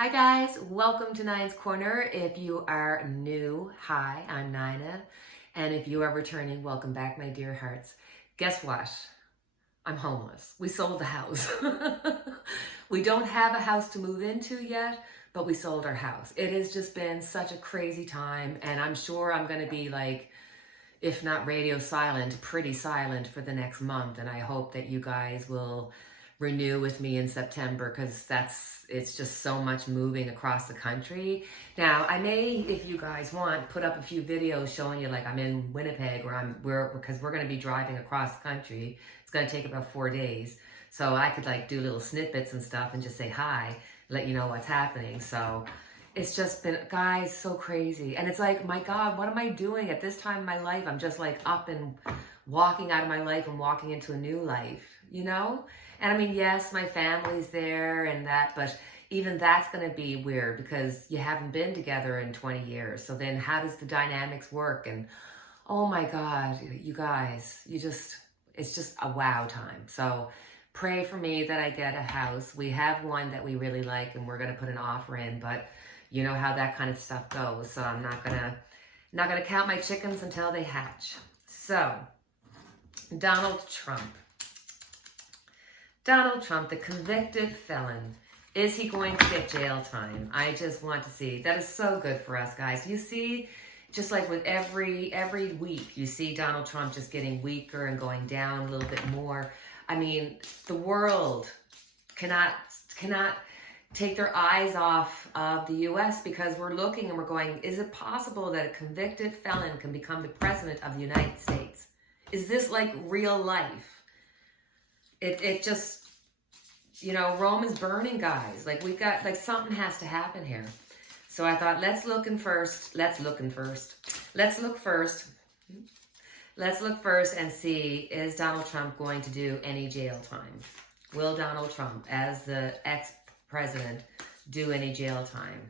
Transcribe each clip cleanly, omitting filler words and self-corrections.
Hi guys, welcome to Nine's Corner. If you are new, hi, I'm Nina. And if you are returning, welcome back, my dear hearts. Guess what? I'm homeless. We sold the house. We don't have a house to move into yet, but we sold our house. It has just been such a crazy time, and I'm sure I'm going to be like, if not radio silent, pretty silent for the next month. And I hope that you guys will renew with me in September, because it's just so much moving across the country. Now, I may, if you guys want, put up a few videos showing you, like, I'm in Winnipeg, because we're going to be driving across the country. It's going to take about 4 days. So I could like do little snippets and stuff and just say hi, let you know what's happening. So it's just been, guys, so crazy. And it's like, my God, what am I doing at this time in my life? I'm just like up and walking out of my life and walking into a new life, you know? And I mean, yes, my family's there and that, but even that's going to be weird because you haven't been together in 20 years. So then how does the dynamics work? And oh my God, you guys, it's just a wow time. So pray for me that I get a house. We have one that we really like and we're going to put an offer in, but you know how that kind of stuff goes. So I'm not gonna count my chickens until they hatch. So Donald Trump, the convicted felon. Is he going to get jail time? I just want to see. That is so good for us, guys. You see, just like with every week, you see Donald Trump just getting weaker and going down a little bit more. I mean, the world cannot take their eyes off of the U.S. because we're looking and we're going, is it possible that a convicted felon can become the president of the United States? Is this like real life? It just, you know, Rome is burning, guys. Like, we got, like, something has to happen here. So I thought, let's look first and see, is Donald Trump going to do any jail time? Will Donald Trump, as the ex-president, do any jail time?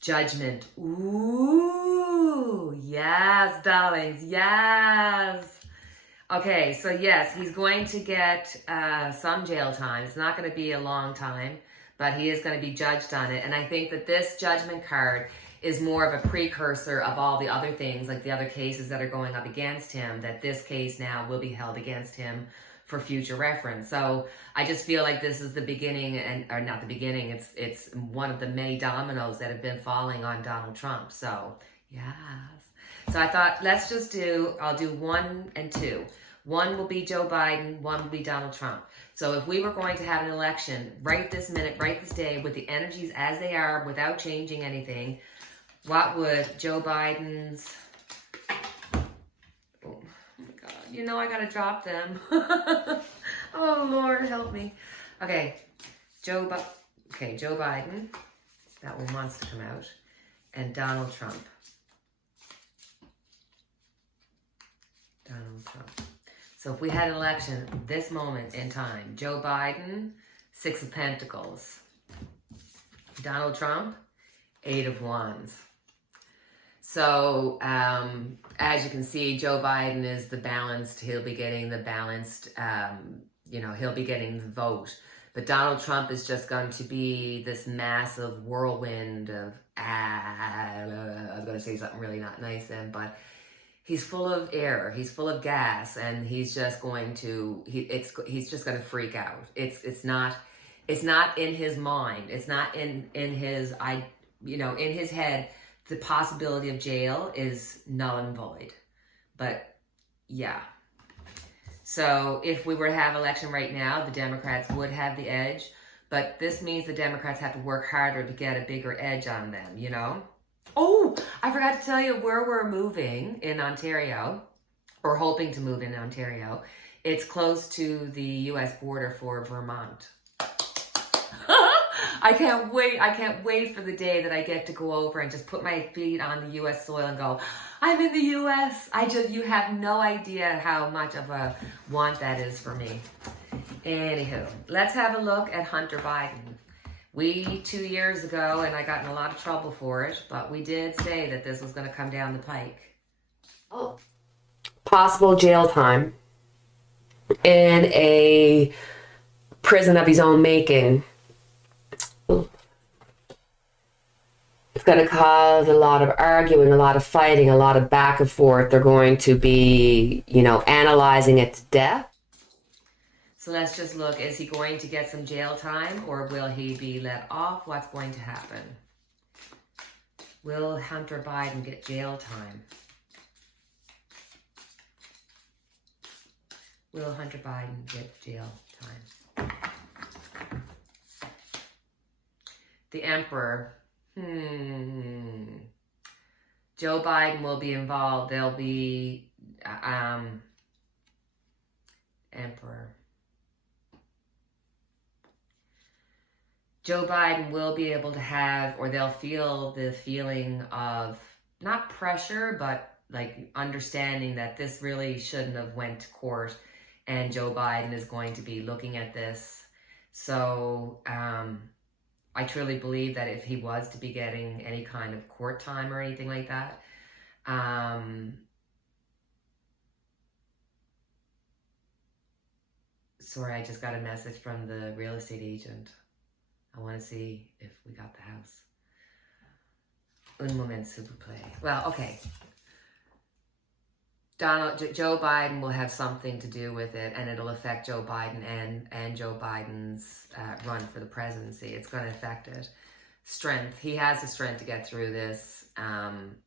Judgment. Ooh, yes, darlings, yes. Okay, so yes, he's going to get some jail time. It's not going to be a long time, but he is going to be judged on it. And I think that this judgment card is more of a precursor of all the other things, like the other cases that are going up against him, that this case now will be held against him for future reference. So I just feel like this is the beginning, or not the beginning, it's one of the many dominoes that have been falling on Donald Trump. So yes. So I thought, I'll do 1 and 2. 1 will be Joe Biden, 1 will be Donald Trump. So if we were going to have an election right this minute, right this day, with the energies as they are, without changing anything, what would Joe Biden's... You know I gotta drop them. Oh, Lord, help me. Okay, Joe Biden. That one wants to come out. And Donald Trump. So if we had an election this moment in time, Joe Biden, 6 of Pentacles. Donald Trump, 8 of Wands. So, as you can see, Joe Biden is the balanced, he'll be getting the balanced, he'll be getting the vote. But Donald Trump is just going to be this massive whirlwind of, I was going to say something really not nice then, but he's full of air, he's full of gas, and he's just going to, he's just going to freak out. It's not in his mind, it's not in his, in his head. The possibility of jail is null and void. But yeah. So if we were to have election right now, the Democrats would have the edge. But this means the Democrats have to work harder to get a bigger edge on them, you know? Oh, I forgot to tell you where we're moving in Ontario, or hoping to move in Ontario. It's close to the U.S. border for Vermont. I can't wait for the day that I get to go over and just put my feet on the U.S. soil and go, I'm in the U.S. You have no idea how much of a want that is for me. Anywho, let's have a look at Hunter Biden. 2 years ago, and I got in a lot of trouble for it, but we did say that this was going to come down the pike. Oh. Possible jail time in a prison of his own making. It's going to cause a lot of arguing, a lot of fighting, a lot of back and forth. They're going to be, you know, analyzing it to death. So let's just look. Is he going to get some jail time, or will he be let off? What's going to happen? Will Hunter Biden get jail time? Will Hunter Biden get jail time? The Emperor. Joe Biden will be involved. There'll be Emperor. Joe Biden will be able to have, or they'll feel the feeling of not pressure, but like understanding that this really shouldn't have went to court, and Joe Biden is going to be looking at this. So I truly believe that if he was to be getting any kind of court time or anything like that, sorry, I just got a message from the real estate agent. I want to see if we got the house. Un moment, s'il vous plaît. Well, okay. Joe Biden will have something to do with it, and it'll affect Joe Biden and Joe Biden's run for the presidency. It's going to affect it. Strength. He has the strength to get through this.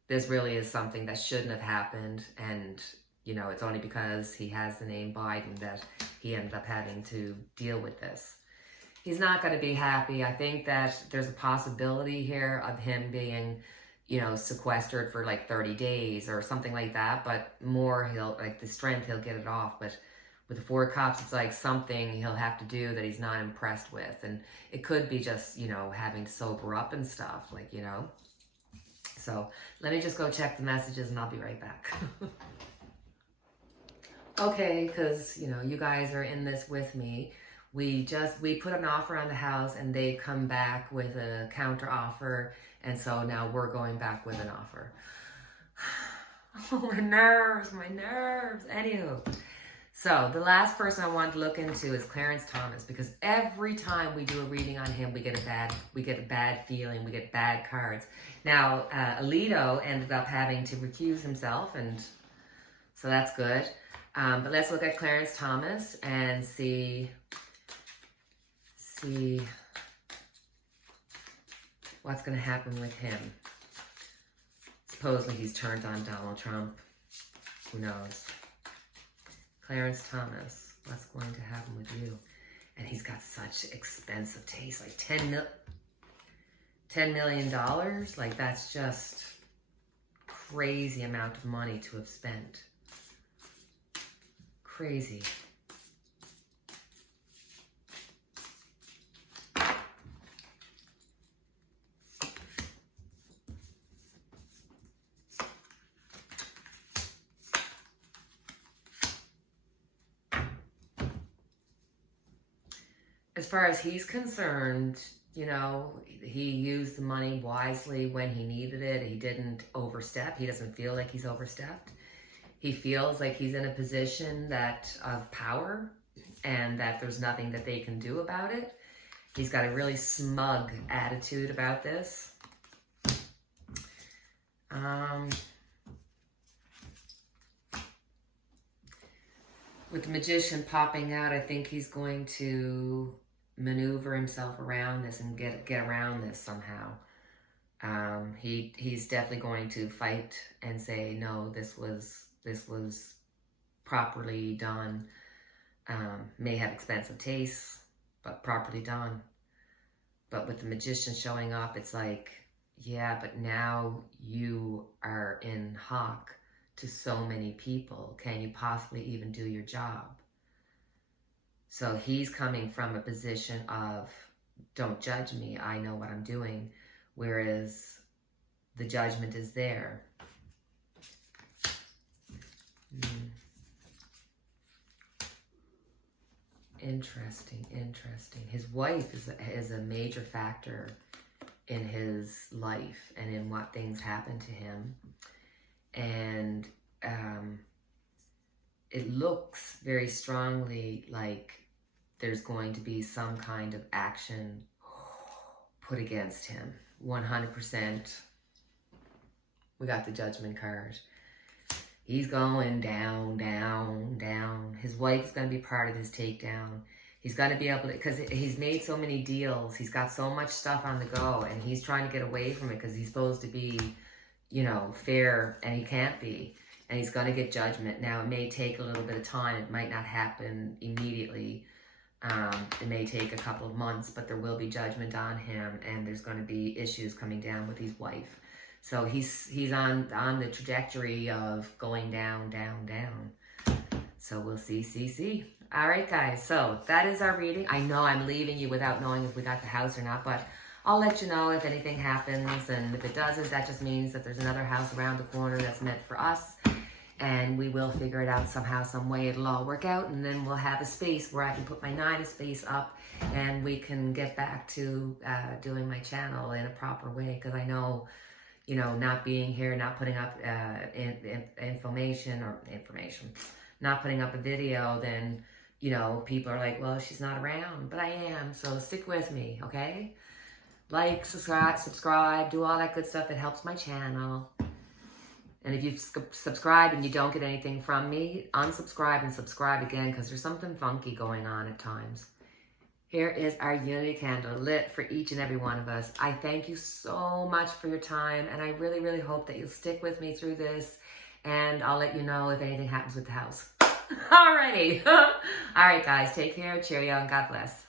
This really is something that shouldn't have happened, and you know, it's only because he has the name Biden that he ended up having to deal with this. He's not going to be happy. I think that there's a possibility here of him being, you know, sequestered for like 30 days or something like that, but more he'll, like the strength, he'll get it off. But with the 4 Cups, it's like something he'll have to do that he's not impressed with. And it could be just, you know, having to sober up and stuff, like, you know. So let me just go check the messages and I'll be right back. Okay, because, you know, you guys are in this with me. We put an offer on the house and they come back with a counter offer. And so now we're going back with an offer. Oh, my nerves. Anywho. So the last person I want to look into is Clarence Thomas, because every time we do a reading on him, we get a bad feeling. We get bad cards. Now, Alito ended up having to recuse himself, and so that's good. But let's look at Clarence Thomas and see what's going to happen with him. Supposedly he's turned on Donald Trump. Who knows? Clarence Thomas, what's going to happen with you? And he's got such expensive taste, like $10 million. Like, that's just crazy amount of money to have spent. Crazy. As far as he's concerned, you know, he used the money wisely when he needed it. He didn't overstep. He doesn't feel like he's overstepped. He feels like he's in a position of power and that there's nothing that they can do about it. He's got a really smug attitude about this. With the Magician popping out, I think he's going to maneuver himself around this and get around this somehow. He's definitely going to fight and say, no, this was properly done. May have expensive tastes, but properly done. But with the Magician showing up, it's like, yeah, but now you are in hock to so many people. Can you possibly even do your job? So he's coming from a position of, don't judge me, I know what I'm doing, whereas the judgment is there. Interesting. His wife is a major factor in his life and in what things happen to him. And it looks very strongly like there's going to be some kind of action put against him. 100%. We got the Judgment card. He's going down, down, down. His wife's going to be part of his takedown. He's going to be able to, because he's made so many deals. He's got so much stuff on the go, and he's trying to get away from it because he's supposed to be, you know, fair, and he can't be. And he's going to get judgment. Now, it may take a little bit of time. It might not happen immediately. It may take a couple of months, but there will be judgment on him, and there's going to be issues coming down with his wife. So he's on the trajectory of going down, down, down. So we'll see. All right, guys. So that is our reading. I know I'm leaving you without knowing if we got the house or not, but I'll let you know if anything happens. And if it doesn't, that just means that there's another house around the corner that's meant for us. And we will figure it out somehow, some way. It'll all work out. And then we'll have a space where I can put my Nina space up, and we can get back to doing my channel in a proper way. Because I know, you know, not being here, not putting up information, not putting up a video, then, you know, people are like, well, she's not around, but I am. So stick with me, okay? Like, subscribe, do all that good stuff that helps my channel. And if you've subscribed and you don't get anything from me, unsubscribe and subscribe again, because there's something funky going on at times. Here is our unity candle lit for each and every one of us. I thank you so much for your time, and I really, really hope that you'll stick with me through this, and I'll let you know if anything happens with the house. Alrighty. All right, guys. Take care. Cheerio, and God bless.